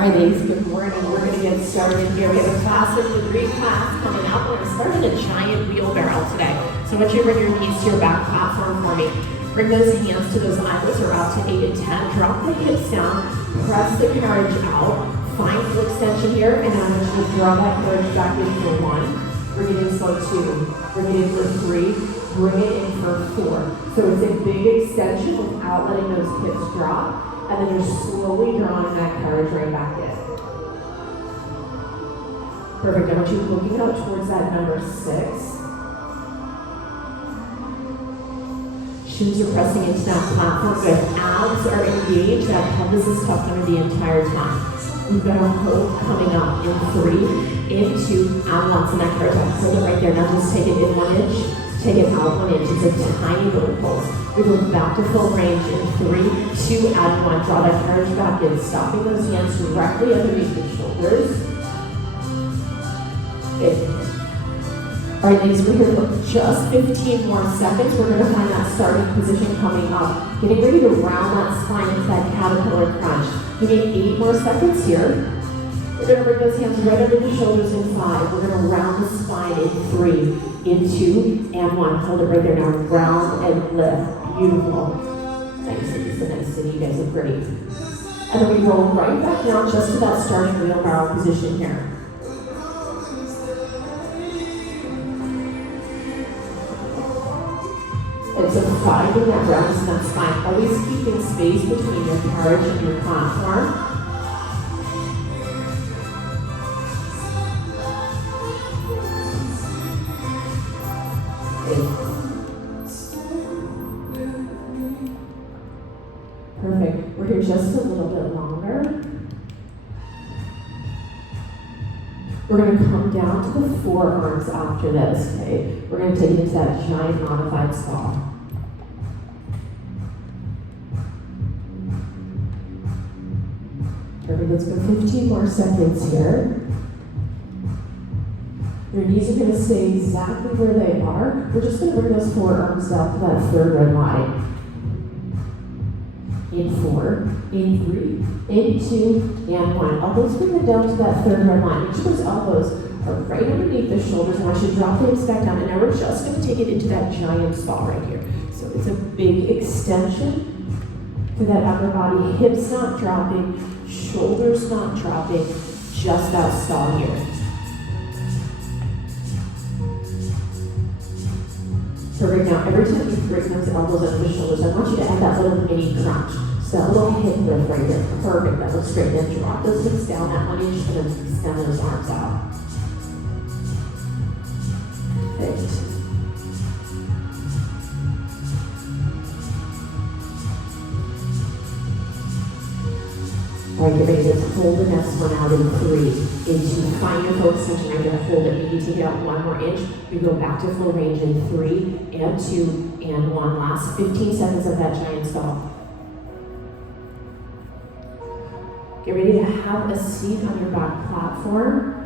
Alright, ladies, good morning. We're going to get started here. We have a Classic Lagree class coming up. We're going to start in a giant wheelbarrow today. So I want you to bring your knees to your back platform for me. Bring those hands to those eyelids or out to 8 and 10. Drop the hips down. Press the carriage out. Find full extension here. And I'm going to draw that carriage back in for 1. Bring it in for 2. Bring it in for 3. Bring it in for 4. So it's a big extension without letting those hips drop. And then you're slowly drawing that carriage right back in. Perfect. I want you looking out towards that number 6. Shins are pressing into that platform. Good. Abs are engaged. That pelvis is tucked under the entire time. We've got our hold coming up in 3, in 2, and 1. So that carriage, hold it right there. Now just take it in 1 inch. Take it out 1 inch. It's a tiny little pulse. We go back to full range in 3, 2, and 1. Draw that carriage back in, stopping those hands directly underneath the shoulders. Good. All right, ladies, we're here for just 15 more seconds. We're going to find that starting position coming up. Getting ready to round that spine into that caterpillar crunch. Give me 8 more seconds here. We're going to bring those hands right under the shoulders in 5. We're going to round the spine in 3, in 2, and 1. Hold it right there now. Round and lift. Beautiful. Nice, Lisa. Nice, Cindy. You guys look great. And then we roll right back down just to that starting wheelbarrow position here. And so finding that roundness in that spine. Always keeping space between your carriage and your platform. Perfect. We're here just a little bit longer. We're going to come down to the forearms after this, okay? We're going to take it into that giant modified squat. Perfect. Let's go 15 more seconds here. Your knees are going to stay exactly where they are. We're just going to bring those forearms down to that third red line. In 4, in 3, in 2, and 1. Elbows bring them down to that third red line. Make sure those elbows are right underneath the shoulders. And I want you to drop the hips back down. And now we're just going to take it into that giant spot right here. So it's a big extension to that upper body. Hips not dropping, shoulders not dropping, just that stall here. So right now, every time you bring those elbows under the shoulders, I want you to add that little mini crunch. So that little hip lift right there. Perfect. That looks great. Then drop those hips down that 1 inch and then extend those arms out. Perfect. All right, get ready to hold the next one out in 3, into find your full extension. You're going to hold it. Maybe take it out 1 more inch. We go back to full range in 3, and 2, and 1. Last 15 seconds of that giant stall. Get ready to have a seat on your back platform.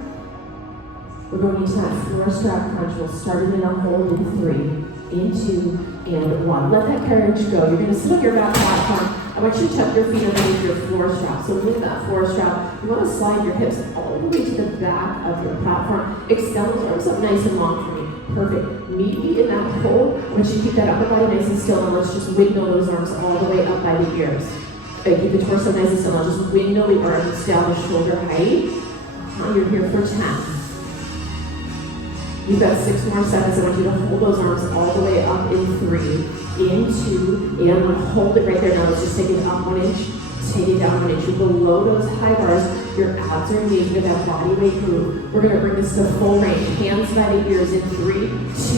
We're going into that floor strap crunch. We'll start it in a hold in 3, in 2, and 1. Let that carriage go. You're going to sit on your back platform. I want you to tuck your feet underneath your floor strap. So with that floor strap, you want to slide your hips all the way to the back of your platform. Extend those arms up nice and long for me. Perfect. Meet me in that hold. I want you to keep that upper body nice and still. And let's just wiggle those arms all the way up by the ears. Keep the torso nice and still. Now just wiggle the arms down to shoulder height. You're here for 10. You've got 6 more seconds. I want you to hold those arms all the way up in 3, in 2, and 1. Hold it right there. Now let's just take it up 1 inch, take it down 1 inch. You're below those high bars. Your abs are engaged with that body weight move. We're going to bring this to full range. Hands by the ears in 3,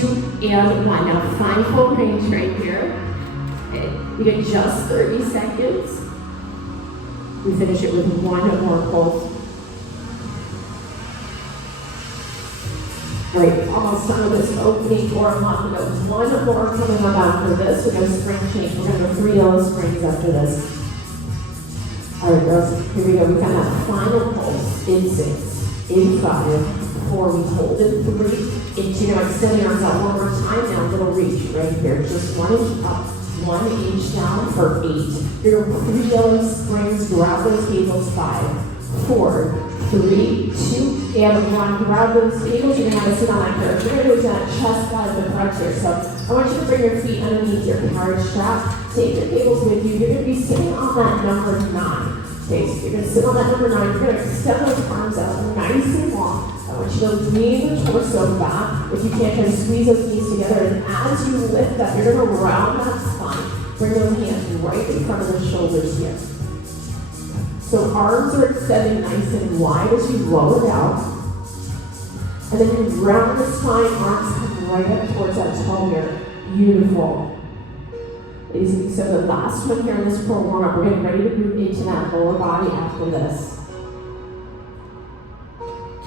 2, and 1. Now find full range right here. Okay. We get just 30 seconds. We finish it with 1 more pulse. All right, almost done with this opening forearm lock. We got 1 more coming up after this. We're going to spring change. We're going to go 3 yellow springs after this. All right, girls, here we go. We got that final pulse in 6, in 5, 4. We hold in 3, in 2. Now extend the arms out 1 more time. Now little reach right here. Just 1 inch up, 1 inch down for 8. You're going to 3 yellow springs. Grab those heels. 5, 4, 3, 2, and 1. Grab those tables. You're going to have a sit on that curve. We're going to do that chest fly with the crunch here. So I want you to bring your feet underneath your carriage strap. Take your tables with you. You're going to be sitting on that number 9. Okay, so you're going to sit on that number 9. You're going to extend those arms out nice and long. I want you to lean the torso back. If you can't, kind of squeeze those knees together. And as you lift up, you're going to round that spine. Bring those hands right in front of the shoulders here. So arms are extending nice and wide as you roll it out. And then you round the spine, arms come right up towards that tall mirror. Beautiful. So the last one here in this pro warm-up, we're getting ready to move into that lower body after this.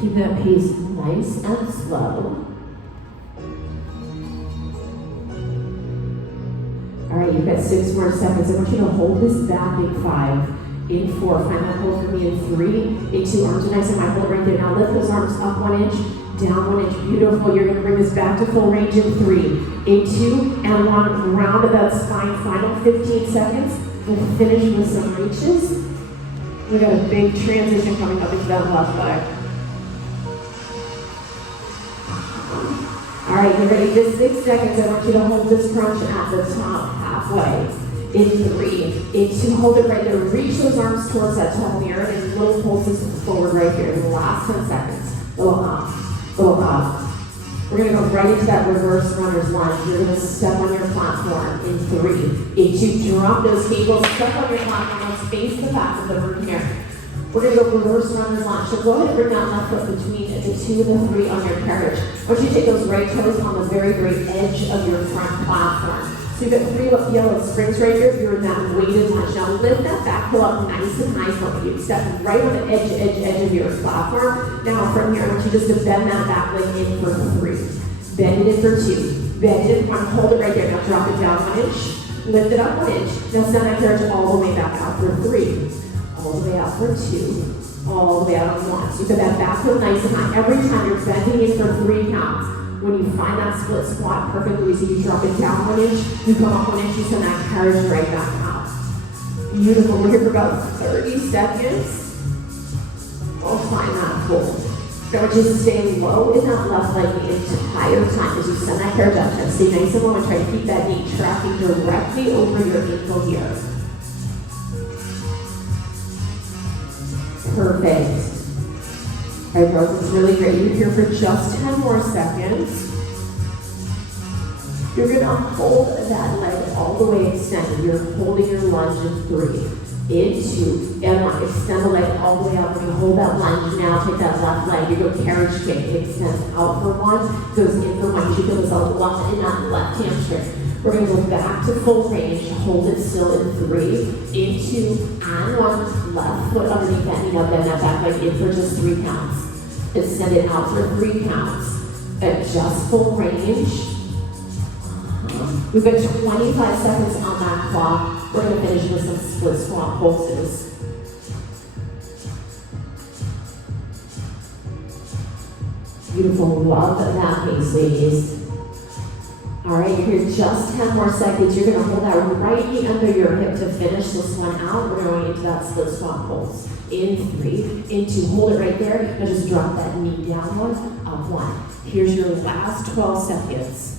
Keep that pace nice and slow. All right, you've got 6 more seconds. I want you to hold this back in 5, in 4. Find that hold for me in 3, in 2. Arms are nice and wide. Hold right there. Now lift those arms up 1 inch, down 1 inch. Beautiful. You're going to bring this back to full range in 3, in 2, and 1. Round of that spine. Final 15 seconds. We'll finish with some reaches. We've got a big transition coming up into that left leg. All right, you're ready. Just 6 seconds. I want you to hold this crunch at the top, halfway. In 3, in 2, hold it right there. Reach those arms towards that tall mirror and little pulses forward right here. In the last 10 seconds. Little up, little up. We're going to go right into that reverse runner's lunge. You're going to step on your platform in 3, in 2. Drop those tables, step on your platform. Let's face the back of the room here. We're going to go reverse runner's lunge. So go ahead and bring that left foot between the 2 and the 3 on your carriage. I want you to take those right toes on the very, very edge of your front platform. So you've got 3 yellow springs right here. You're in that weighted lunge. Now lift that back heel up nice and high for me. You step right on the edge of your platform. Now from here, I want you just to bend that back leg in for 3. Bend it in for 2. Bend it in 1. Hold it right there. Now drop it down 1 inch. Lift it up 1 inch. Now send that carriage all the way back out for 3. All the way out for 2. All the way out on 1. So you put that back heel nice and high. Every time you're bending in for 3 counts. When you find that split squat perfectly, so you drop it down 1 inch, you come up 1 inch, you send that carriage right back out. Beautiful. We're here for about 30 seconds. We'll find that hold. I want you to stay low in that left leg the entire time as you send that carriage up. Try to stay nice and low and try to keep that knee tracking directly over your ankle here. Perfect. All right, girls, it's really great. You're here for just 10 more seconds. You're going to hold that leg all the way extended. You're holding your lunge in 3, in 2, and 1. Extend the leg all the way out. We're going to hold that lunge. Now take that left leg. You go carriage kick. It extends out for 1, goes in for 1. You feel this a lot in that left hamstring. We're going to go back to full range. Hold it still in 3, in 2, and 1. Left foot underneath that knee. Now bend that back leg in for just 3 counts. Extend it out for 3 counts. Adjust full range. We've got 25 seconds on that clock. We're going to finish with some split squat pulses. Beautiful. Love that pace, ladies. All right, you're here just 10 more seconds. You're going to hold that right knee under your hip to finish this one out. We're going into that split squat pulse. In 3, in 2, hold it right there. Now just drop that knee downward, up 1. Here's your last 12 seconds.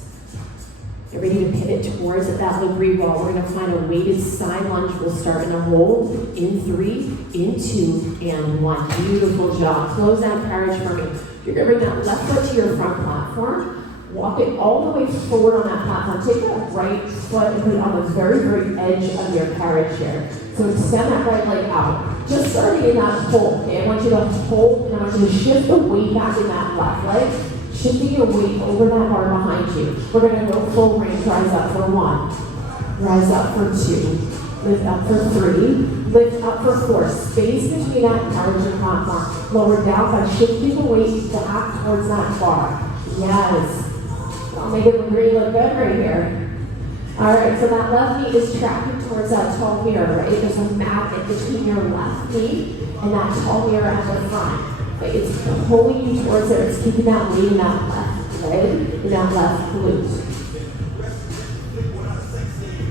Get ready to pivot towards that Lagree wall. We're going to find a weighted side lunge. We'll start in a hold. In 3, in 2, and 1. Beautiful job. Close that carriage for me. You're going to bring that left foot to your front platform. Walk it all the way forward on that platform. Take that right foot and put it on the very, very edge of your carriage here. So extend that right leg out. Just starting in that hold, okay? I want you to hold, and I want you to shift the weight back in that left leg. Shifting your weight over that bar behind you. We're going to go full range. Rise up for 1. Rise up for 2. Lift up for 3. Lift up for 4. Space between that carriage and platform. Lower down by shifting the weight back towards that bar. Yes. I'll make it really look good right here. All right, so that left knee is tracking towards that tall mirror, right? There's a magnet between your left knee and that tall mirror at the front. Right? It's pulling you towards it. It's keeping that weight in that left leg, in that left glute.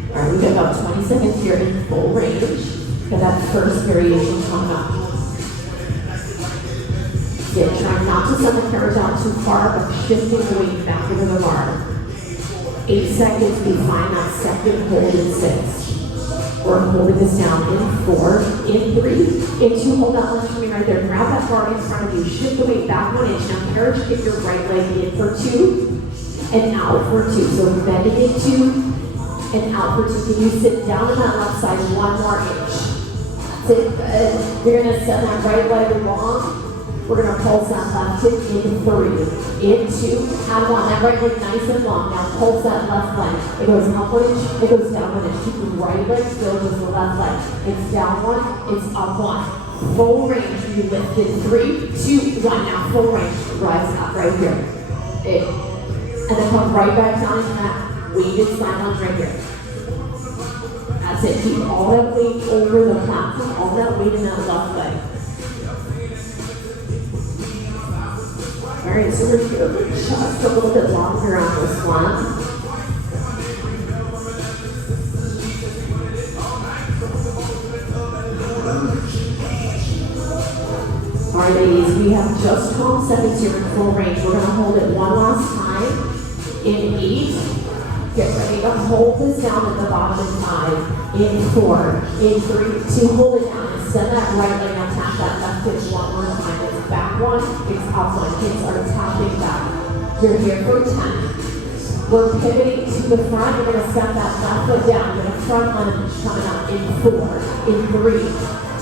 All right, we've got about 20 seconds here in full range for that first variation coming up. not to send the carriage out too far, but shifting the weight back into the bar. 8 seconds, we find that second hold in 6. We're holding this down in 4, in 3, in 2, hold that lunge for me right there. Grab that bar in front of you, shift the weight back 1 inch. Now carriage, kick your right leg in for 2, and out for 2. So bending in 2, and out for 2. Can you sit down on that left side 1 more inch? That's it, good. You're gonna send that right leg long. We're gonna pulse that left hip in 3, in 2, and 1. That right leg nice and long. Now pulse that left leg. It goes up 1 inch, it goes down 1 inch. Keep the right leg still, just the left leg. It's down 1, it's up 1. Full range, you lift in 3, 2, 1. Now full range, rise up right here. And then come right back down into that weighted side lunge right here. That's it, keep all that weight over the platform, all that weight in that left leg. All right, so we're here just a little bit longer on this one. All right, ladies, we have just 12 seconds here in full range. We're gonna hold it one last time. In 8, get ready to hold this down at the bottom of 5. In 4, in 3, 2, hold it down. Send that right leg and tap that left hip 1 more time. Back 1, it's up 1. Hips are tapping back. You're here for 10. We're pivoting to the front. You're going to step that left foot down. You're going to front lunge coming up in 4, in 3,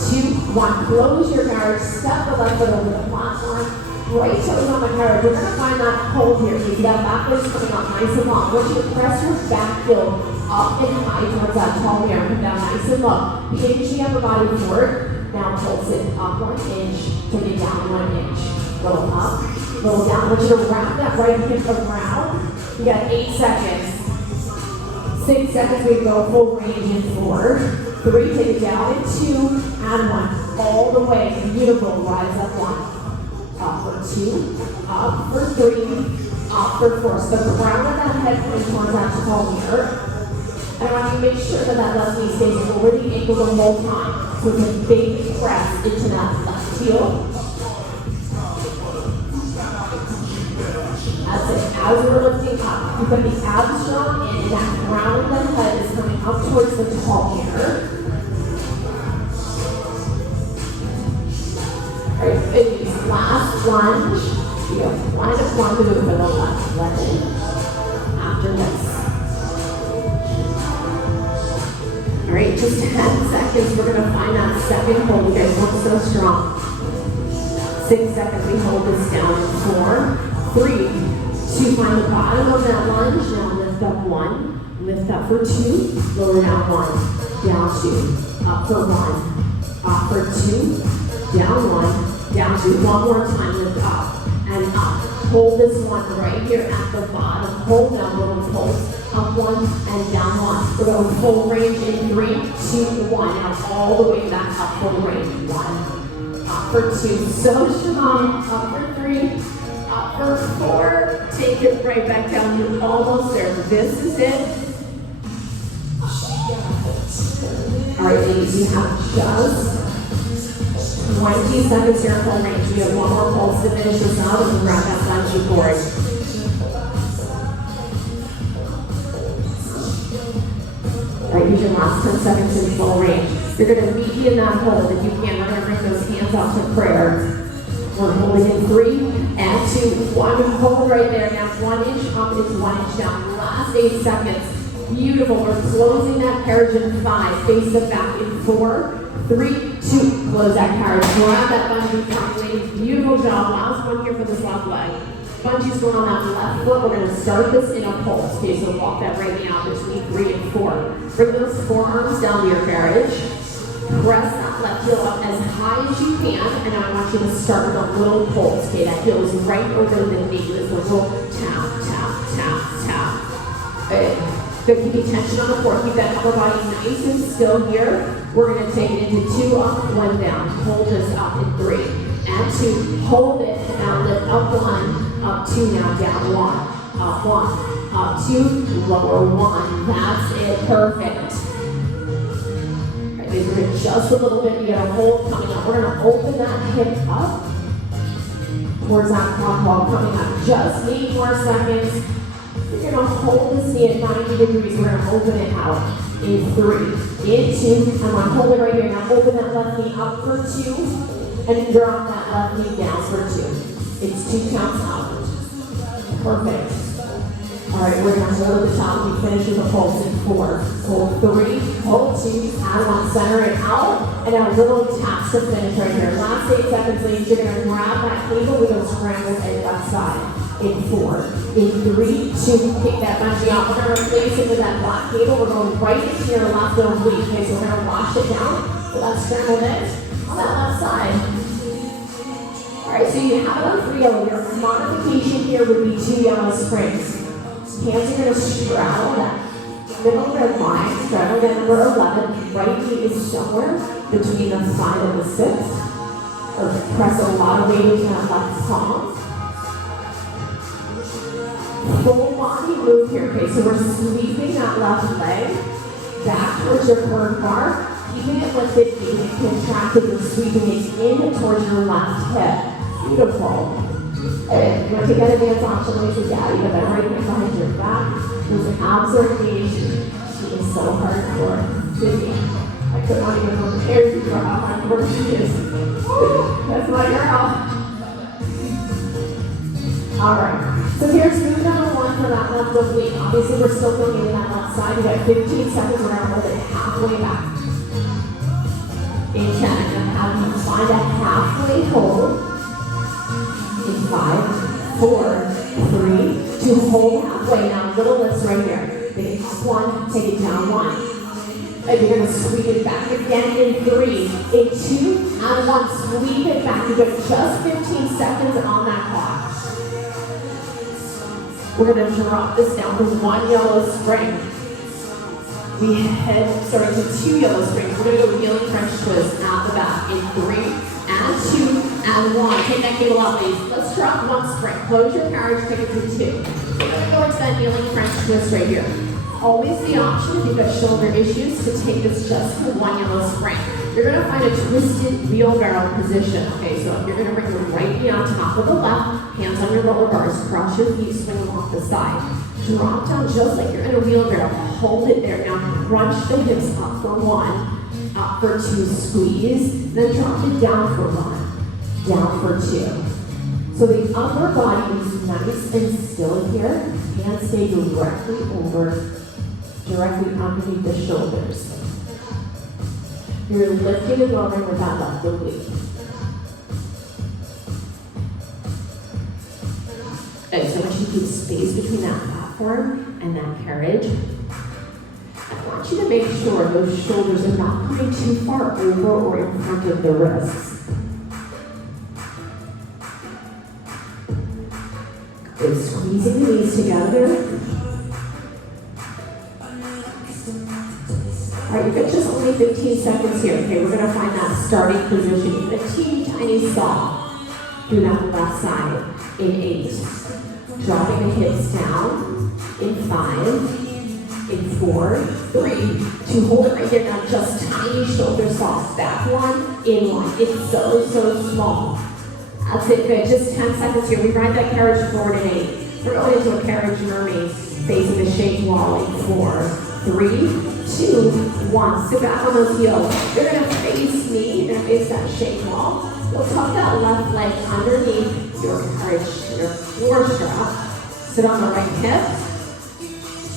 2, 1. Close your guard. Step the left foot over the platform. Right toes on the carriage. We're going to find that hold here. You see that back leg's coming up nice and long. I want you to press your back heel up and high towards that tall mirror. Come down nice and low. Hinge the upper body forward. Now pulse it up 1 inch, take it down 1 inch. Little up, little down. I want you to wrap that right hip around. You got 8 seconds. 6 seconds, we go full range in 4. 3, take it down in 2, and 1. All the way, beautiful, rise up 1. Up for 2, up for 3, up for 4. So the crown of that head coming towards that tall mirror. And I want you to make sure that that left knee stays over the ankle the whole time. So it's a big press into that left heel. That's it. As we're lifting up, you've got the abs strong and that crown of the head is coming up towards the tall mirror. Alright, finish. Last lunge. You have one to do it for the left leg. After this. All right, just 10 seconds. We're going to find that second hold. You guys look so strong. 6 seconds. We hold this down in 4, 3, 2. Find the bottom of that lunge. Now lift up 1. Lift up for 2. Lower down 1. Down 2. Up for 1. Up for 2. Down 1. Down 2. One more time. Lift up and up. Hold this one right here at the bottom. Hold down, little pulse. Up 1 and down 1. We're going full range in 3, 2, 1. Now all the way back up full range. 1. Up for 2. So strong. Up for 3. Up for 4. Take it right back down. You're almost there. This is it. All right, ladies, you have just 20 seconds here in full range. We have one more pulse to finish this out and wrap that lunge board. All right, use your last 10 seconds in full range. You're going to meet me in that hold. If you can, we're going to bring those hands out to prayer. We're holding in 3 and 2, 1. Hold right there. Now 1 inch up is 1 inch down. Last 8 seconds. Beautiful. We're closing that carriage in 5. Face the back in 4, 3, 2. Close that carriage. Grab that bungee jump, ladies. Beautiful job. Last one here for this left leg. Bungee's going on that left foot. We're going to start this in a pulse. Okay, so walk that right knee out between 3 and 4. Bring those forearms down to your carriage. Press that left heel up as high as you can, and I want you to start with a little pulse. Okay, that heel is right over the knee with a little tap, tap, tap, tap. Okay. Good, keep tension on the core. Keep that upper body nice and still here. We're going to take it into 2 up, 1 down. Hold this up in 3 and 2. Hold it. Now lift up 1, up 2. Now down 1, up 1, up 2, lower 1. That's it. Perfect. All right, we're going to just a little bit. You got a hold coming up. We're going to open that hip up. towards that quad wall coming up. Just 8 more seconds. You're gonna hold this knee at 90 degrees. We're gonna open it out in 3, in 2. I'm gonna hold it right here. Now open that left knee up for 2, and drop that left knee down for 2. It's 2 counts out. Perfect. All right, we're gonna hold at the top. We finish with a pulse in 4. Hold 3, hold 2, add 1, center it out, and now little taps to finish right here. Last 8 seconds, ladies. You're gonna grab that cable. We're gonna scramble at left side. In 4, in 3, 2, kick that bungee out. We're gonna replace it with that black cable. We're going right into your left oblique. Okay, so we're gonna wash it down with that scrambled edge on that left side. All right, so you have it on 3 yellow. Your modification here would be 2 yellow springs. Hands are gonna straddle that middle red line, straddle that number 11. Right knee is somewhere between the 5 and the 6. Or press a lot of weight into that left palm. Full body move here, okay? So we're sweeping that left leg back towards your curved bar, keeping it lifted, keeping it contracted, and sweeping it in towards your left hip. Beautiful. Okay, you want to take that advanced option, Luisa? Yeah, you have that right hand behind your back. Those abs are engaged. She is so hardcore. Sydney, I could not even prepare you for how hardcore she is. That's my girl. All right. So here's move number 1 for that left oblique. Obviously, we're still going in that left side. We got 15 seconds. We're going to hold it halfway back. In 10, I'm going to have you find a halfway hold. In 5, 4, 3, 2, hold halfway. Now, little lifts right here. Take it up 1, take it down 1. And you're going to sweep it back again in 3, in 2, and 1. Sweep it back. You've got just 15 seconds on that clock. We're going to drop this down to 1 yellow spring. We head, sorry, to 2 yellow springs. We're going to go kneeling French twist at the back in 3, and 2, and 1. Take that cable out, please. Let's drop 1 spring. Close your carriage, take it to 2. We're going to go into that kneeling French twist right here. Always the option, if you've got shoulder issues, to take this just to 1 yellow spring. You're going to find a twisted wheelbarrow position. Okay, so you're going to bring your right knee on top of the left, hands on your lower bars, cross your feet, swing them off the side. Drop down just like you're in a wheelbarrow. Hold it there. Now crunch the hips up for 1, up for 2, squeeze. Then drop it down for 1, down for 2. So the upper body is nice and still here. Hands stay directly underneath the shoulders. You're lifting and lowering with that left oblique. Okay, so I want you to keep space between that platform and that carriage. I want you to make sure those shoulders are not coming too far over or in front of the wrists. Good, squeezing the knees together. All right, you've got just only 15 seconds here. Okay, we're going to find that starting position. A teeny tiny saw through that left side in 8. Dropping the hips down in 5, in 4, 3, 2. Hold it right there. Now just tiny shoulder saws. Back 1, in 1. It's so small. That's it, good. Just 10 seconds here. We ride that carriage forward in 8. We're going into a carriage mermaid facing the shake wall in 4, 3, 2, 1. Sit back on those heels. You're going to face me. You're going to face that shake wall. You'll tuck that left leg underneath your carriage, your floor strap. Sit on the right hip.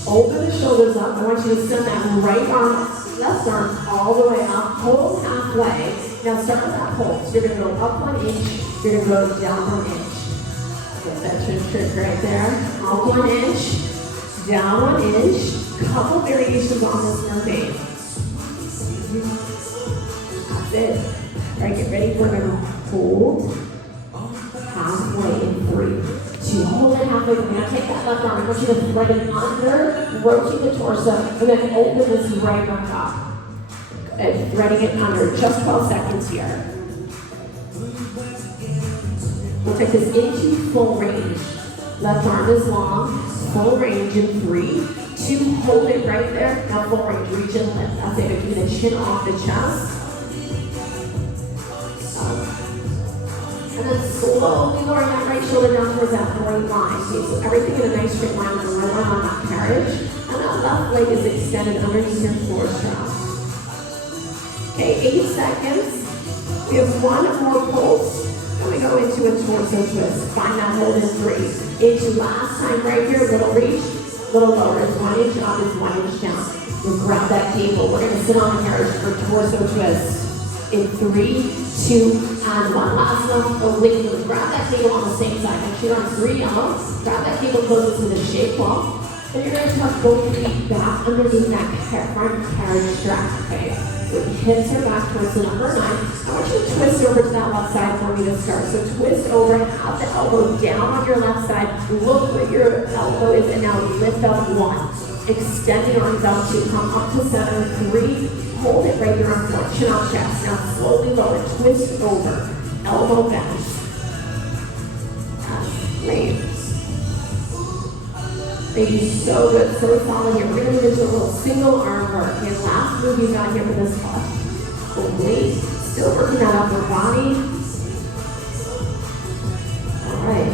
Open the shoulders up. I want you to send that right arm, left arm, all the way up. Hold halfway. Now start with that pulse. You're going to go up 1 inch. You're going to go down 1 inch. Get that trick right there. Up 1 inch. Down 1 inch. Couple variations on this mermaid. That's it. All right, get ready. We're going to hold halfway in 3, 2. Hold it halfway. We're going to take that left arm. I want you to thread it under, rotate the torso, and then open this right back up. And threading it under. Just 12 seconds here. We'll take this into full range. Left arm is long. Full range in 3, 2. Hold it right there. Now full range. Reach and lift. That's it. Keep the chin off the chest. And then slowly lowering that right shoulder down towards that right line. Okay, so everything in a nice straight line with the right arm on that carriage. And that left leg is extended underneath your floor strap. Okay, 8 seconds. We have one more pulse. And we go into a torso twist. Find that hold in 3. Into last time right here, little reach, little lower. It's 1 inch up, it's 1 inch down. We'll grab that cable. We're going to sit on the carriage for torso twist. In 3, 2, and 1. Last one, oblique. Grab that cable on the same side. Make sure you're on 3 yellow. Grab that cable closer to the shape wall. And you're going to tuck both feet back underneath that front carriage strap, okay? So the hips are back towards the number 9. I want you to twist over to that left side for me to start. So twist over, have the elbow down on your left side. Look where your elbow is, and now lift up 1. Extend the arms out 2. Come up to center. 3. Hold it right there on 4. Chin on chest. Now slowly lower. Twist over. Elbow bend. Great. Thank you, so good. So solid here. We're going to move into a little single arm work. And last move you got here for this class. Oblique. Still working that upper body. All right.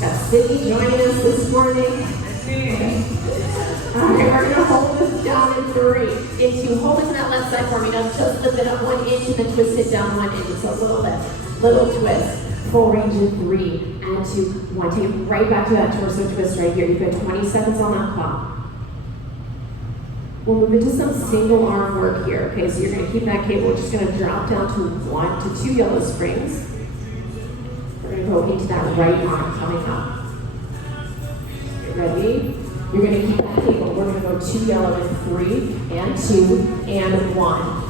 Got Sydney joining us this morning. Okay. All right, we're going to hold this down in 3. Into, hold it to that left side for me. Now just lift it up 1 inch and then twist it down 1 inch. So a little bit, little twist. Full range in 3 and 2, 1. Take it right back to that torso twist right here. You've got 20 seconds on that clock. We'll move into some single arm work here. Okay, so you're going to keep that cable. We're just going to drop down to 1 to 2 yellow springs. We're going to go into that right arm coming up. Get ready? You're going to keep that cable. We're going to go 2 yellow in 3 and 2 and 1.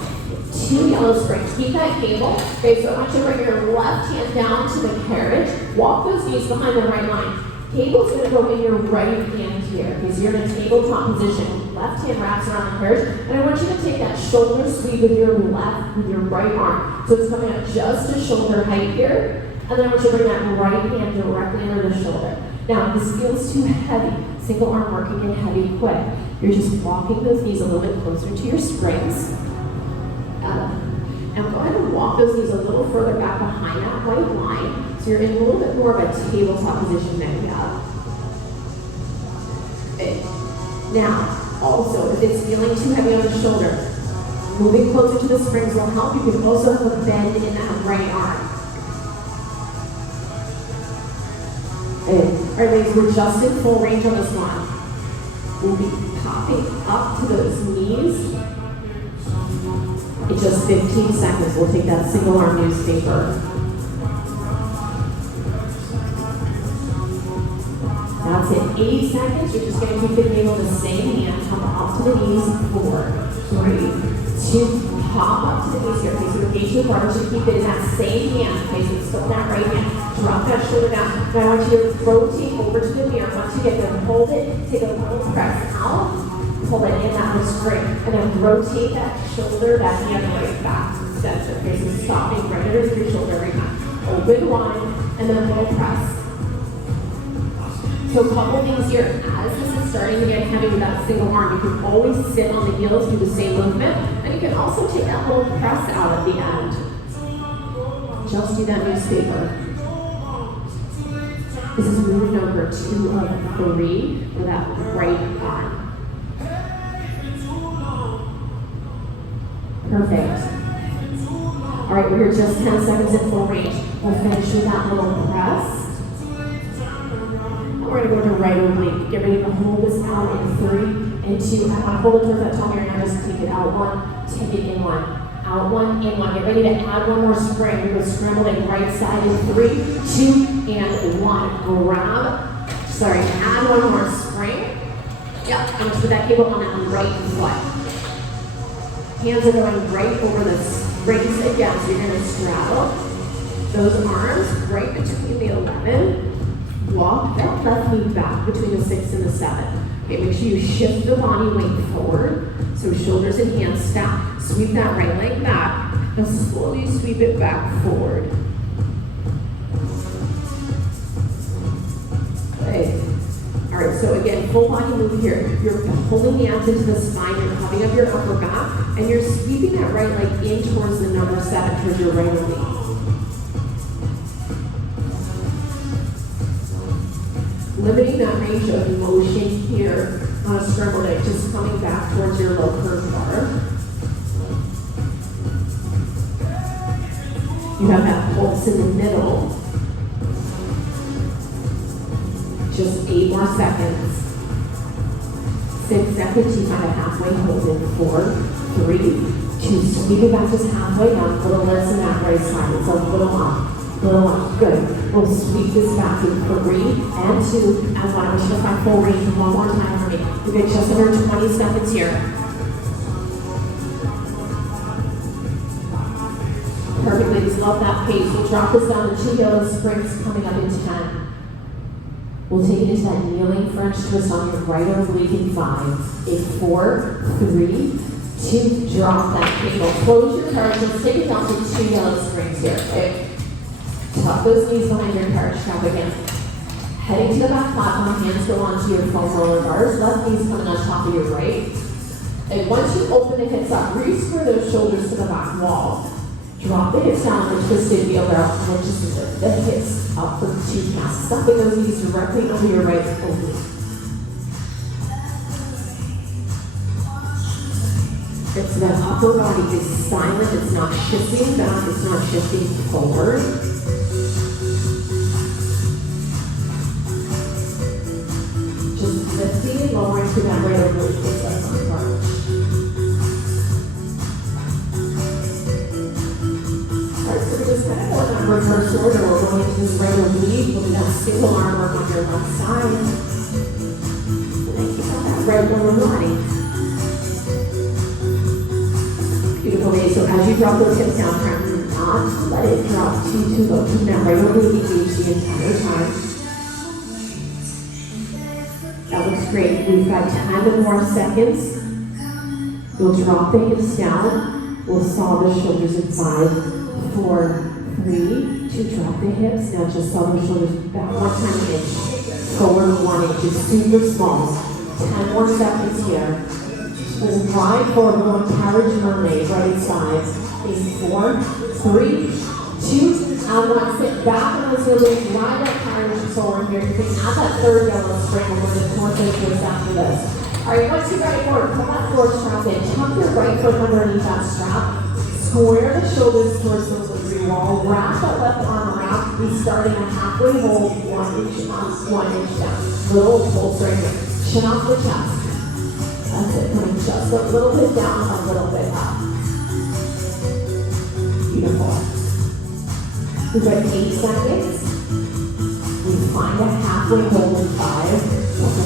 2 yellow springs. Keep that cable. Okay, so I want you to bring your left hand down to the carriage. Walk those knees behind the right line. Cable's going to go in your right hand here. Okay, so you're in a tabletop position. Left hand wraps around the carriage. And I want you to take that shoulder sweep with your right arm. So it's coming up just to shoulder height here. And then I want you to bring that right hand directly under the shoulder. Now, if this feels too heavy, single arm work can get heavy quick. You're just walking those knees a little bit closer to your springs. And go ahead and walk those knees a little further back behind that white line. So you're in a little bit more of a tabletop position than we have. Okay. Now, also, if it's feeling too heavy on the shoulder, moving closer to the springs will help. You can also have a bend in that right arm. Okay. All right, ladies, we're just in full range on this one. We'll be popping up to those knees. In just 15 seconds, we'll take that single arm newspaper. That's it. 80 seconds. You're just going to keep the cable in the same hand. Come up to the knees. 4, 3, 2. Pop up to the knees here. Okay, so engage the bar. So keep it in that same hand. Okay, so still in that right hand. Drop that shoulder down. Now I want you to rotate over to the mirror. Once you get there, hold it. Take a little press out. Pull it in that spring, and then rotate that shoulder, that hand right back to the center. Okay, so stopping right underneath your shoulder right now. Open wide, and then little press. So a couple things here. As this is starting to get heavy with that single arm, you can always sit on the heels, do the same movement, and you can also take that little press out at the end. Just do that newspaper. This is move number 2 of 3 for that right arm. Perfect. All right, we're just 10 seconds in full range. We'll finish with that little press. And we're going to go to right oblique. Get ready to hold this out in 3 and 2. I want to hold it towards that tongue right now. Just take it out 1, take it in 1. Out 1, in 1. Get ready to add one more spring. We're going to scramble it right side in 3, 2, and 1. Add one more spring. Yep, I'm going to put that cable on that right foot. Hands are going right over the springs again, so you're going to straddle those arms right between the 11. Walk that left knee back between the 6 and the 7. Okay, make sure you shift the body weight forward, so shoulders and hands stack. Sweep that right leg back, and slowly sweep it back forward. Okay. All right, so again, full body move here. You're pulling the abs into the spine, you're coming up your upper back, and you're sweeping that right leg in towards the number 7, towards your right knee. limiting that range of motion here on a scrambled egg, just coming back towards your low curve bar. You have that pulse in the middle. Just 8 more seconds. 6 seconds, you find a halfway hold in 4, 3, 2, sweep it back just halfway down, little lifts in that right side, it's a little up, good. We'll sweep this back in 3 and 2 and 1. I want you to find full range one more time for me. We've got just under 20 seconds here. Perfect, ladies, love that pace. We'll drop this down to 2 yellow springs coming up in 10. We'll take it into that kneeling French twist on your right oblique in 5. In 4, 3, 2, drop that cable. Close your carriage. Let's take it down to 2 yellow springs here. Okay. Tuck those knees behind your carriage strap again. Heading to the back platform, hands go onto your foam roller bars. Left knee's coming on top of your right. And once you open the hips up, re-square those shoulders to the back wall. Drop the hips down for twisted wheelbarrow. And just lift the hips up for 2 counts. Stuffing those knees directly over your right oblique. It's that upper body is silent. It's not shifting back. It's not shifting forward. Just lifting and lowering to that right oblique. It's like on front. Reverse order, we're going into this right oblique. We'll do that single arm work on your left side. And then keep on that right lower body. Beautiful, ladies. So as you drop those hips down, try not to let it drop too low. Keep that right oblique engaged the entire time. That looks great. We've got 10 more seconds. We'll drop the hips down. We'll saw the shoulders in 5, 4, 3, 2, drop the hips. Now just saw the shoulders back 1 time an inch. Forward 1 inch. It's super small. 10 more seconds here. We'll ride forward. We're going carriage mermaid, right side. In 4, 3, 2, and 1. Sit back on those heels. Ride that carriage forward here. You can add that third yellow spring. We're going to torso twist after this. Alright, once you're ready forward, pull that forward strap in. Tuck your right foot underneath that strap. Square the shoulders towards the Lagree wall. Wrap that left arm around. We're starting a halfway hold, 1 inch up, 1 inch down. Little pulse right here. Chin off the chest. That's it. Coming just a little bit down, a little bit up. Beautiful. We've got 8 seconds. We find a halfway hold in 5,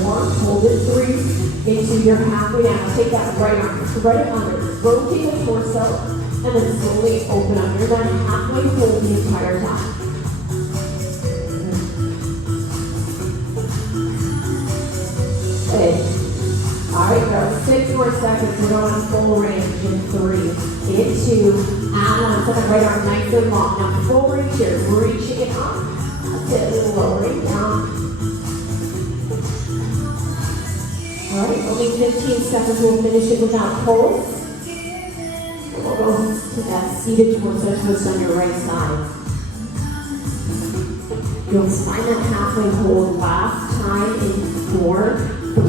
4, hold it 3, into your halfway down. Take that right arm, spread it under, rotate the torso, and then slowly open up. You're done halfway hold the entire time. Okay. Alright, girls, 6 more seconds. We're going full range in 3, in 2, and 1. Set that right arm nice and long. Now full range here, reaching it up. That's it, lowering down. Alright, only 15 seconds. We'll finish it without pulse. We'll go to that seated torso twist on your right side. You'll find that halfway hold last time in 4,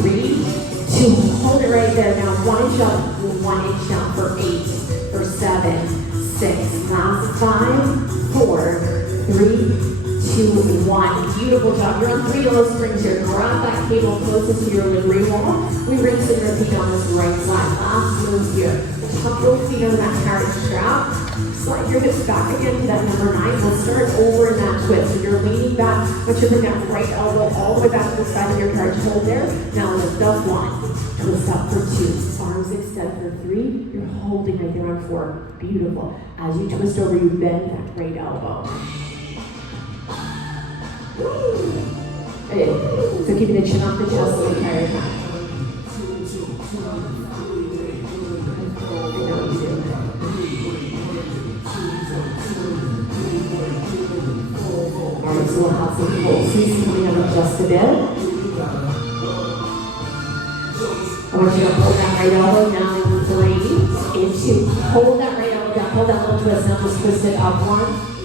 3, 2. Hold it right there. Now 1 inch up, 1 inch down for 8, for 7, 6. Last 5, 4, 3, 2, 1. Beautiful job. You're on 3 yellow springs here. Grab that cable closest to your Lagree wall. We rinse and repeat on this right side. Last move here. Tuck both feet on that carriage strap. Slide your hips back again to that number 9. We'll start over in that twist. So you're leaning back, but you bring that right elbow all the way back to the side of your carriage. Hold there. Now lift up 1. Twist up for 2. Arms extend for 3. You're holding right there on 4. Beautiful. As you twist over, you bend that right elbow. Okay. So keep the chin off the chest the entire time. Alright, so we'll have some pulses coming up in just a bit. I want you to hold that right elbow down in 3, in 2. Hold that right elbow down. Hold that little twist. Now just twist it up 1.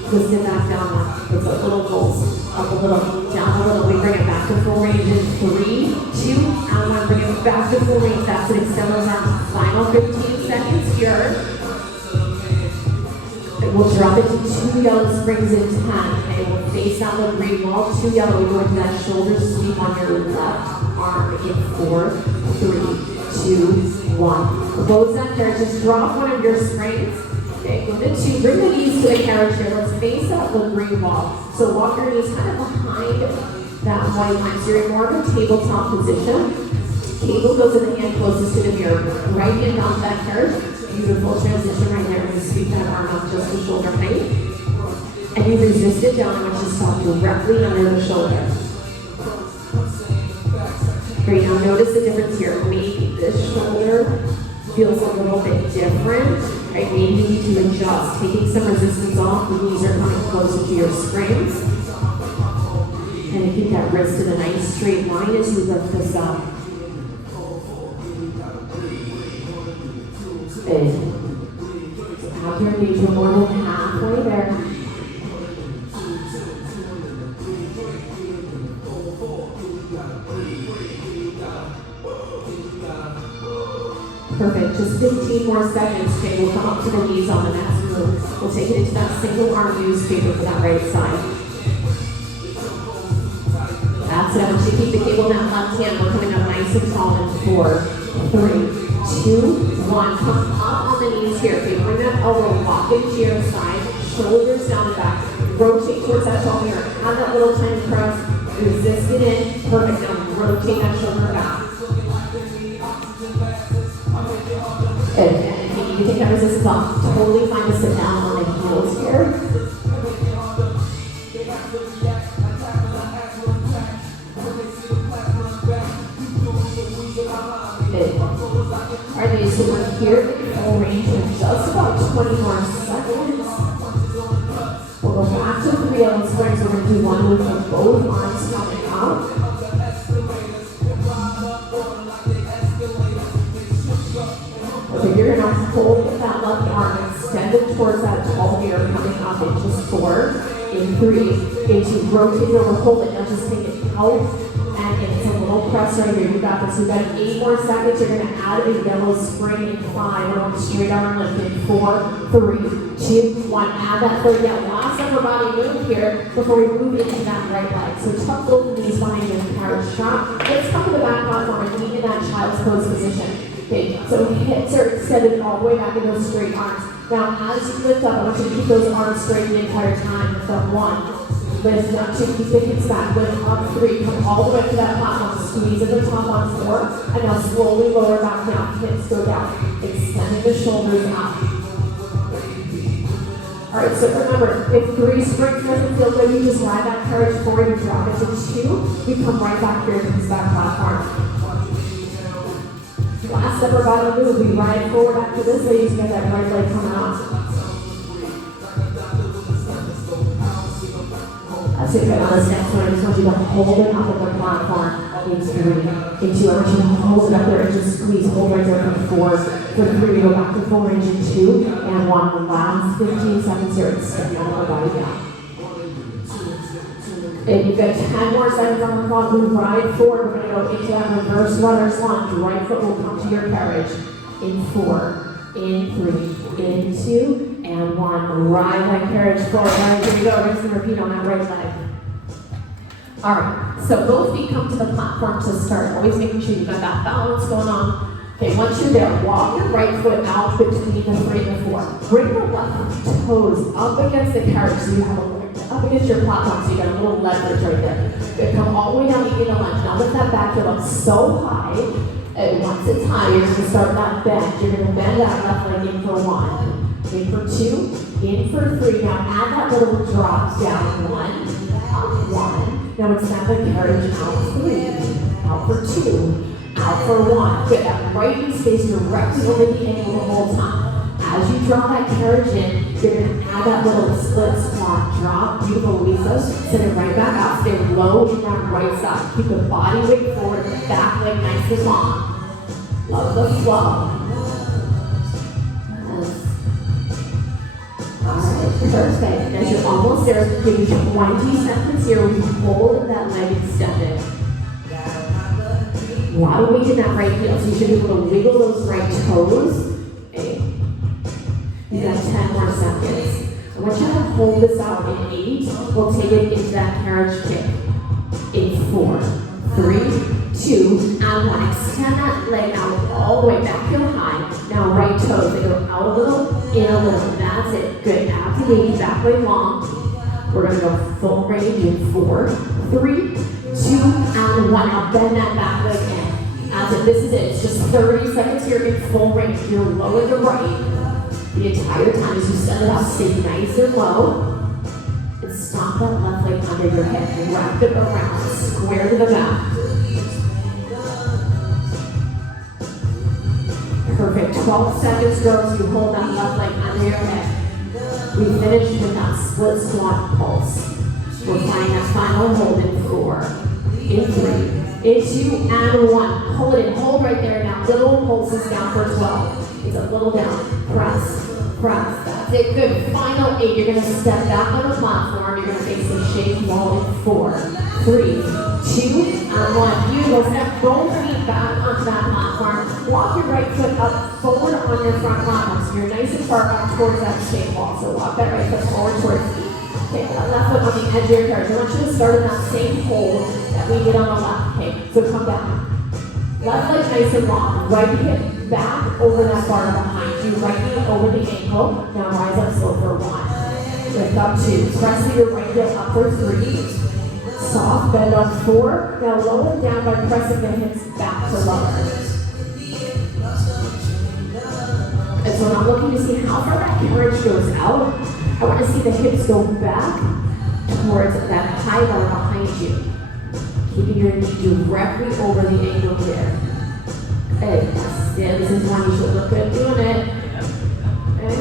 Twist it back down 1. It's a little pulse. Up a little, down a little. We bring it back to full range. full range. That's it. Extend those arms. Final 15 seconds here. And we'll drop it to 2 yellow springs in 10. Okay, we'll face down the green wall. 2 yellow. We go into that shoulder sweep on your left arm in 4, 3, 2, 1. Close that carriage. Just drop one of your springs. Okay, go to 2. Bring the knees to the carriage here. Let's face that Lagree wall. So walk your knees kind of behind that white line. So you're in more of a tabletop position. Cable goes in the hand closest to the mirror. Right hand off that carriage. Beautiful transition right there. We sweep that arm up just to shoulder height. And you resist it down. I want you to stop directly under the shoulder. Great, now notice the difference here. Maybe this shoulder feels a little bit different. Right? Maybe you need to adjust. Taking some resistance off. The knees are coming closer to your springs. And keep that wrist in a nice straight line as you lift this up. Good. Have your knees, you're more than halfway there. Perfect. Just 15 more seconds. Okay, we'll come up to the knees on the next move. We'll take it into that single arm newspaper for that right side. That's it. I want you to keep the cable in that left hand. We're coming up nice and tall in 4, 3, 2, 1. Come up on the knees here. Okay, bring that elbow, walk into your side, shoulders down and back. Rotate towards that shoulder here. Have that little tiny press. Resist it in. Perfect. Now rotate that shoulder back. Good. And if you need to take that resistance off, totally fine to sit down on the heels here. Good. Alright, ladies, so we're here in full range in just about 20 more seconds. We'll go back to 3 elbow springs. We're going to do one move with both arms coming up. Okay, you're going to hold that left arm extended towards that tall mirror coming up in just 4, in 3, into rotate over, hold it, now just take it out, and it's a little press right here. You got this. We've got 8 more seconds. You're going to add a yellow spring in 5. We're going straight arm lift in 4, 3, 2, 1. Add that third down. Last upper body move here before we move into that right leg. So tuck both knees behind your carriage strap. Let's come to the back platform and meet in that child's pose position. Okay, so hips are extended all the way back in those straight arms. Now, as you lift up, I want you to keep those arms straight the entire time. Lift up 1, lift up 2, keep the hips back, lift up 3, come all the way to that platform, squeeze at the top on 4, and now slowly lower back down, hips go down, extending the shoulders out. Alright, so remember, if 3 springs doesn't feel good, you just ride that carriage forward, you drop it to 2, you come right back here to this back platform. Last upper body move, we ride forward after this, ladies, get that right leg coming off. That's it, good. On this next one, I just want you to hold it up at the platform in 3, in 2. I want you to hold it up there and just squeeze, hold right there for 4, for 3, go back to full range in 2, and 1. Last 15 seconds here, extend your upper body down. And you've got 10 more seconds on the clock. We ride forward. We're going to go into that reverse runner's lunge. Right foot will come to your carriage. In 4, in 3, in 2, and 1. Ride that carriage forward. All right, here we go. Rinse and repeat on that right leg. All right, so both feet come to the platform to start. Always making sure you've got that balance going on. Okay, once you're there, walk your right foot out between the 3 and the 4. Bring the left toes up against the carriage so you have a up against your platform, so you got a little leverage right there. Good, come all the way down to the lunge. Now lift that back heel up so high, and once it's high, you're going to start that bend. You're going to bend that left leg in for 1, in for 2, in for 3. Now add that little drop down. 1, up 1. Now extend the carriage out 3, out for 2, out for 1. Get that right knee stays directly over the ankle the whole time. As you draw that carriage in, you're going to add that little split squat drop. Beautiful, Luisa. Send it right back out. Stay low in that right side. Keep the body weight forward, the back leg nice and long. Love the flow. Yes. Alright, perfect. As you're almost there, give you 20 seconds here. We hold that leg extended. A lot of weight in that right heel, so you should be able to wiggle those right toes. Okay. You got 10 more seconds. I want you to hold this out in 8. We'll take it into that carriage kick. In 4, 3, 2, and 1. Extend that leg out all the way back heel high. Now right toes, they go out a little, in a little. That's it. Good. Abs engaged, back leg long. We're going to go full range in 4, 3, 2, and 1. Now bend that back leg in. That's it. This is it. It's just 30 seconds here in full range. You're low to right the entire time as you set it up. Stay nice and low. And stop that left leg under your head. Wrap it around. Square to the back. Perfect. 12 seconds, girls. You hold that left leg under your head. We finished with that split squat pulse. We're finding that final hold in 4, in 3, in 2, and 1. Hold it in. Hold right there now. Little pulses down for 12. It's a little down. Press. Press. That's it. Good. Final 8. You're going to step back on the platform. You're going to face the shake wall in 4, 3, 2, and 1. Beautiful. Step both feet back onto that platform. Walk your right foot up forward on your front platform. So you're nice and far back towards that shake wall. So walk that right foot forward towards you. Okay, that left foot on the edge of your carriage. I want you to start in that same hold that we did on the left. Okay, so come down. Left leg nice and long. Right hip back over that bar behind you. Right knee over the ankle. Now rise up slow for 1. Lift up 2. Press your right heel up for 3. Soft bend on 4. Now lower down by pressing the hips back to lower. And so I'm looking to see how far that carriage goes out. I want to see the hips go back towards that high bar behind you. Keeping your knee directly over the ankle here. Okay, yeah, this is one you should look good doing it. Okay.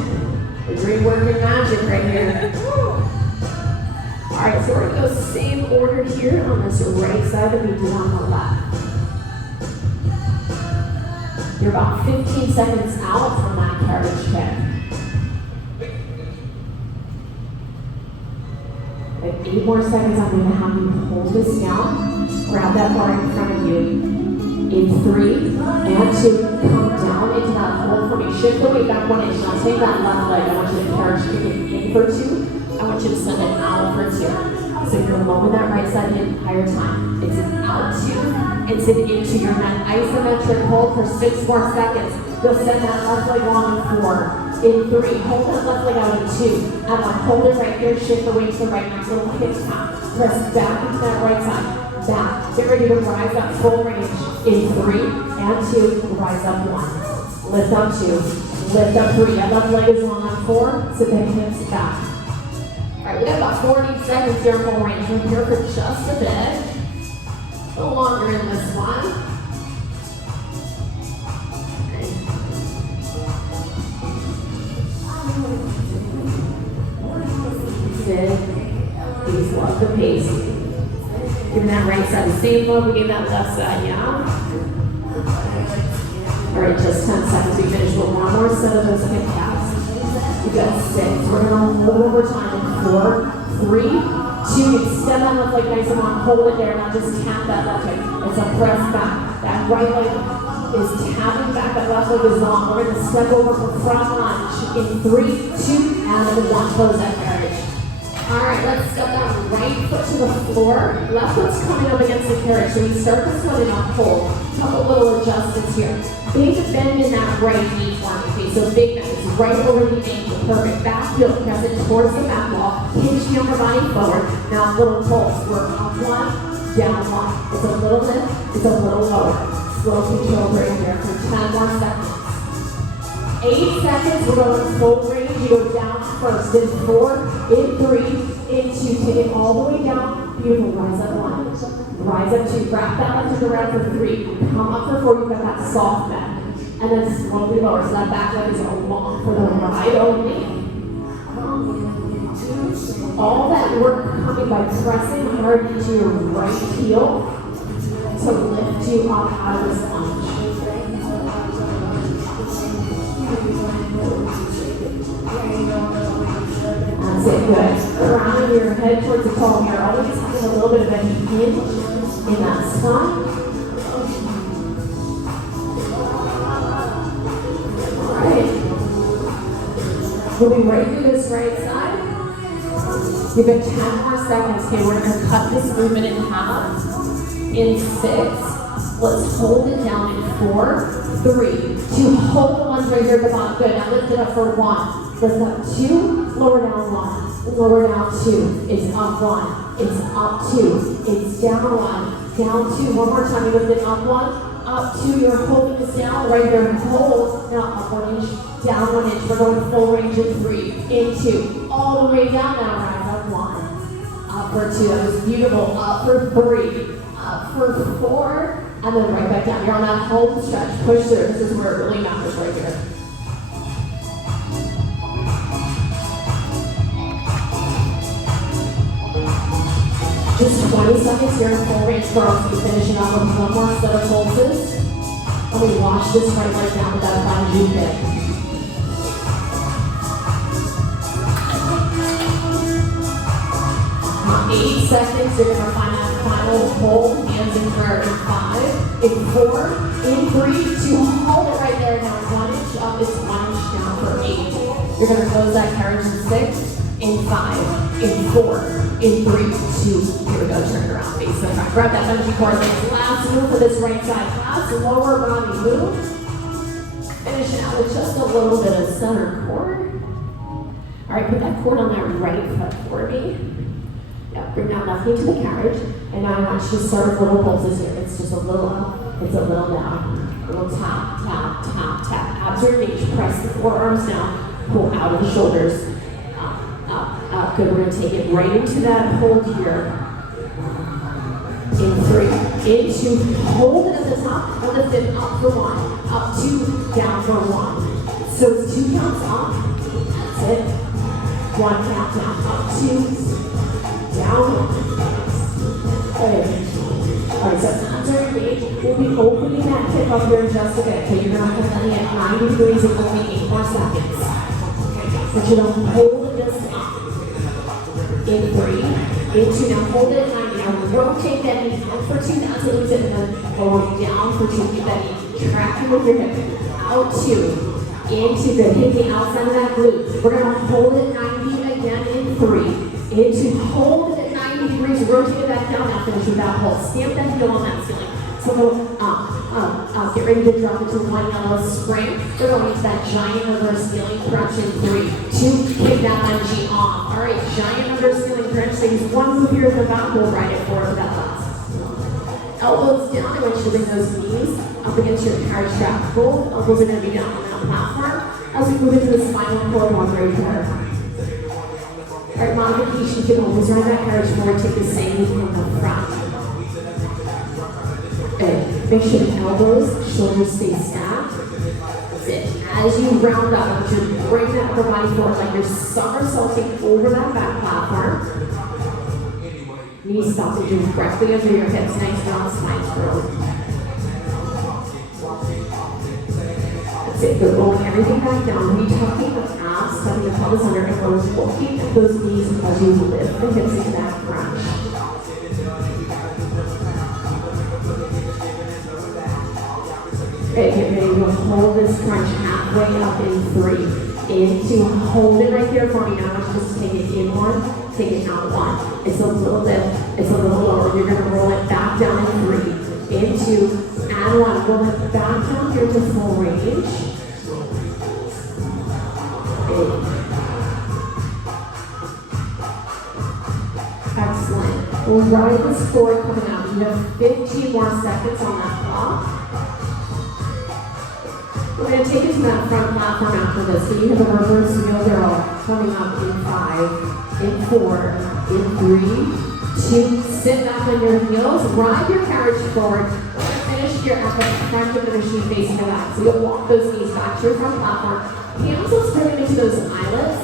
The dream working magic right here. Alright, so we're going to go same order here on this right side that we did on the left. You're about 15 seconds out from that carriage kick. 8 more seconds, I'm going to have you hold this down. Grab that bar in front of you. In 3 and 2, come down into that hold for me. Shift the weight back 1 inch. Now take that left leg. I want you to carriage kick it in for 2. I want you to send it out for 2. So you're low in that right side the entire time. It's an out 2. It's an into. You're in that isometric hold for 6 more seconds. You'll send that left leg on in 4. In 3, hold that left leg out in 2. And then hold it right here, shift the weight to the right, nice little hip tap. Press back into that right side. Back. Get ready to rise up full range. In 3 and 2, rise up 1. Lift up 2. Lift up 3. That left leg is long on 4, so then hips back. Alright, we got about 40 seconds here full range. We're here for just a bit. A little longer in this one. Please love the pace. Giving that right side the same love we gave that left side, yeah? Alright, just 10 seconds. We finish with one more set of those hip taps. You got 6. We're going to hold over time in 4, 3, 2. Extend that left leg nice and long. Hold it there. Now just tap that left leg. It's a press back. That right leg is tapping back. That left leg is long. We're going to step over for front lunge in 3, 2, and 1. Close that carriage. Alright, let's step that right foot to the floor. Left foot's coming up against the carriage. So we start this one in a hold. Couple little adjustments here. Big bend in that right knee for me. Okay, so big bend is right over the ankle. Perfect. Back heel, press it towards the back wall. Hinge the upper body forward. Now little pulse. We're up 1, down 1. It's a little lift, it's a little lower. Slow control right here for 10 more seconds. 8 seconds, we're going full range. You go down first. In 4, in 3, in 2. Take it all the way down. Beautiful. Rise up 1. Rise up 2. Wrap that up to the right for 3. Come up for 4. You've got that soft bend. And then slowly lower. So that back leg is long for the ride only. All that work coming by pressing hard into your right heel to lift you up out of this lunge. That's it, good. Rounding your head towards the palm here. Always having a little bit of a hinge in that spine. We'll be right through this right side. Give it 10 more seconds. Okay, we're gonna cut this movement in half. In 6. Let's hold it down in 4, 3, 2. Hold the lunge right here at the bottom. Good. Now lift it up for 1. Lift up 2. Lower down 1. Lower down 2. It's up 1. It's up 2. It's down 1. Down 2. One more time. You lift it up 1. Up 2. You're holding this down right there. Hold. Now up 1 inch. Down 1 inch. We're going full range in 3. In 2. All the way down. Now rise up 1. Up for 2. That was beautiful. Up for 3. Up for 4. And then right back down. You're on that home stretch. Push through. This is where it really matters right here. Just 20 seconds here in full range girls. We finish it off with one more set of pulses. And we wash this right leg down with that lunge kick. 8 seconds. You're going to find that final hold. Hands in prayer in 5, in 4, in 3, 2. Hold it right there. Now 1 inch up. It's 1 inch down for 8. You're going to close that carriage in 6, in 5, in 4, in 3, 2. Here we go. Turn it around. Face the front. Grab that bungee cord. Last move for this right side. Last lower body move. Finish it out with just a little bit of center cord. All right, put that cord on that right foot for me. Yep, bring that left knee to the carriage. And now I want you to start with little pulses here. It's just a little up, it's a little down. A little tap, tap, tap, tap. Abs are engaged. Press the forearms down. Pull out of the shoulders. Up, up, up. Good. We're going to take it right into that hold here. In 3, in 2. Hold it at the top. And lift it up for 1. Up 2, down for 1. So it's 2 counts up. That's it. 1 count down. Up 2. Down. Okay. Alright, so abs are engaged. We'll be opening that hip up here in just a bit. Okay, you're going to have to let it at 90 degrees in only 8 more seconds. But you're going to hold this up. In 3, in 2. Now hold it at 90. Now rotate that knee up for 2. That's a lose it. And then lower down for 2. Keep that knee tracking with your hip. Out 2. Into good. Hit the outside of that glute. We're going to hold it 90 again in 3. Into hold it at 90 degrees, rotate it back down, now finish with that hold. Stamp that heel on that ceiling. So go up, up, up. Get ready to drop into one yellow spring. We're going into that giant reverse ceiling crunch in 3, 2, kick that bungee off. All right, giant reverse ceiling crunch. So use one move here at the back, we'll ride it forward with that last. Elbows down, I want you to bring those knees up against your carriage strap. Both elbows are going to be down on that platform as we move into the spinal cord one right here. Alright, modification, you can always ride that carriage forward, take the same move from the front. Okay, make sure the elbows, shoulders stay stacked. That's it. As you round up, I want you to bring that upper body forward like you're somersaulting over that back platform. Knees stopping directly under your hips, nice round spine through. That's it, good, rolling everything back down, retucking the abs, tucking the pelvis under, and we're looking at those knees as you lift the hips into that crunch. Okay, get ready to hold this crunch halfway up in 3. In 2, hold it right there for me. Now I want you to just take it in 1, take it out 1. It's a little lift, it's a little lower. You're going to roll it back down in 3. In 2, and 1. Roll it back down here to full range. Excellent. We'll ride this forward coming out. You have 15 more seconds on that clock. We're going to take it to that front platform after this. So you have a reverse wheelbarrow coming up in 5, in 4, in 3, 2. Sit back on your heels. Ride your carriage forward. Finish here at the front of the machine facing the back. So you'll walk those knees back to your front platform. Hands will bring them into those eyelets.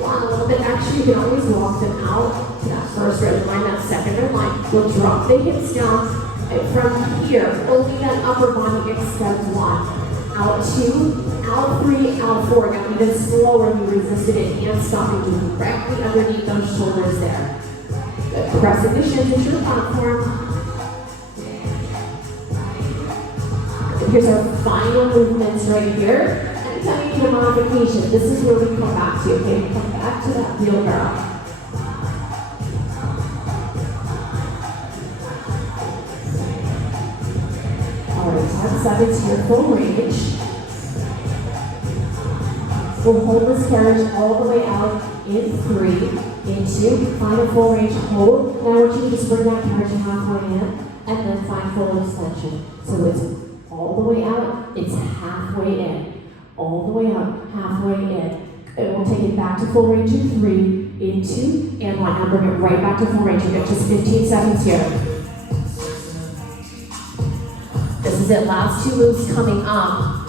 Want a little bit extra, you can always walk them out to that first red line, that second red line. We'll drop the hips down. And from here, only that upper body extends 1. Out 2, out 3, out 4. Now even slower, you resisted it. Hands stopping directly underneath those shoulders there. Good. Pressing the shins into your platform. And here's our final movements right here. And anytime you need a modification, this is where we come back to, okay? We come back to that wheelbarrow. Alright, 10 seconds to your full range. We'll hold this carriage all the way out in 3, in 2, find a full range, hold. Now I want you to just bring that carriage halfway in, and then find full extension. So it's all the way out, it's halfway in. All the way out, halfway in. And we'll take it back to full range in 3, in 2, and 1. Now bring it right back to full range. You get just 15 seconds here. This is it, last 2 moves coming up.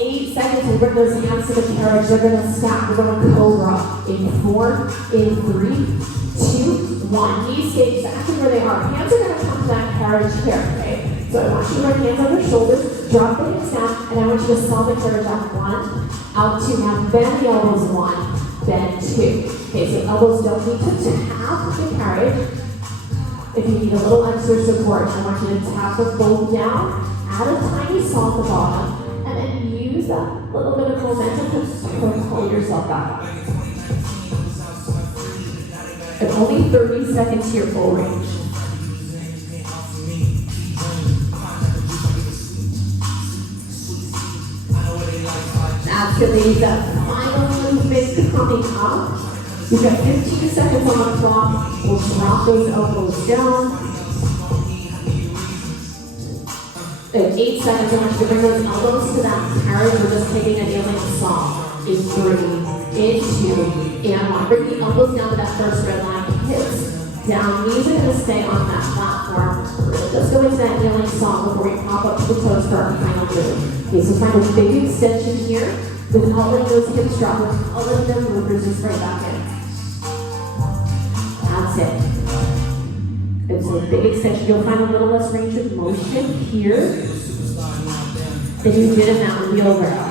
8 seconds, we'll bring those hands to the carriage. They're gonna stack, we're going cobra. In 4, in 3, 2, 1. Knees stay exactly where they are. Hands are gonna come to that carriage here, okay? So I want you to bring hands on your shoulders, drop the hips down, and I want you to saw the carriage out 1, out 2. Now bend the elbows 1, bend 2. Okay, so elbows don't need to tap the carriage. If you need a little extra support, I want you to tap them both down, add a tiny saw at the bottom, and then use that little bit of momentum to pull yourself back up. And only 30 seconds to your full range. That's good, ladies. That final movement coming up. You've got 15 seconds on the clock. We'll drop those elbows down. And 8 seconds, I want you to bring those elbows to that carriage. We're just taking a kneeling saw. In 3, in 2, and 1. Bring the elbows down to that first red line. Hips down. Knees are going to stay on that platform. Let's go into that kneeling saw before we pop up to the toes for our final move. Okay, so find a big extension here without letting those hips drop, without letting them move, resist right back in. That's it. It's a big extension. You'll find a little less range of motion here than you did in that wheelbarrow.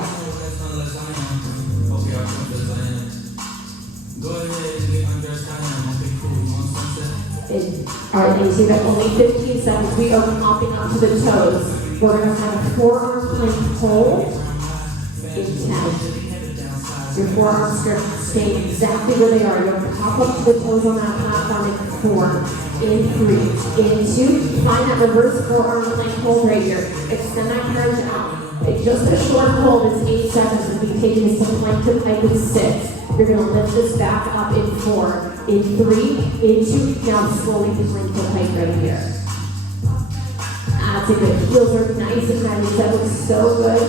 Alright, ladies, you've got only 15 seconds. We are popping up to the toes. We're going to have a forearm plank hold in 10. Your forearms stay exactly where they are. You're going to pop up to the toes on that platform in 4, in 3, in 2. Find that reverse forearm plank hold right here. Extend that carriage out. It's just a short hold. It's 8 seconds. We'll be taking this to plank to pike in 6. You're going to lift this back up in 4, in 3, in 2. Now slowly to plank to pike right here. That's a good. Heels are nice and heavy. That looks so good.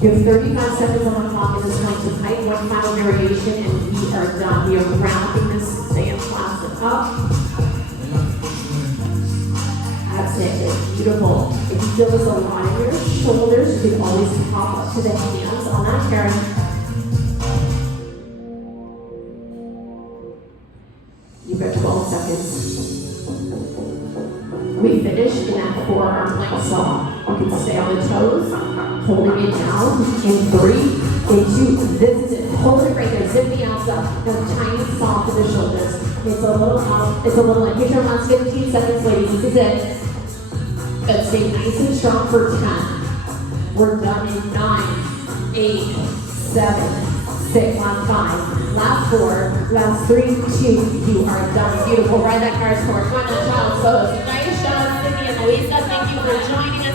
You have 35 seconds on the clock in this plank to pike. One final variation and we are done. We are wrapping this sand plastic up. That's it. It's beautiful. If you feel this a lot in your shoulders, you can always pop up to the hands on that carriage. You've got 12 seconds. We finish in that forearm plank saw. You can stay on the toes, holding it down in 3, in 2. This is it. Hold it right there. Zip the ass up. Now tiny saw to the shoulders. It's a little out. It's a little in. Here's your last 15 seconds, ladies. This is it. Let's stay nice and strong for 10. We're done in 9, 8, 7, 6, last 5, last 4, last 3, 2. You are done. Beautiful. Ride that carriage forward. Come on, child's pose. Nice job, Sydney and Luisa. Thank you for joining us.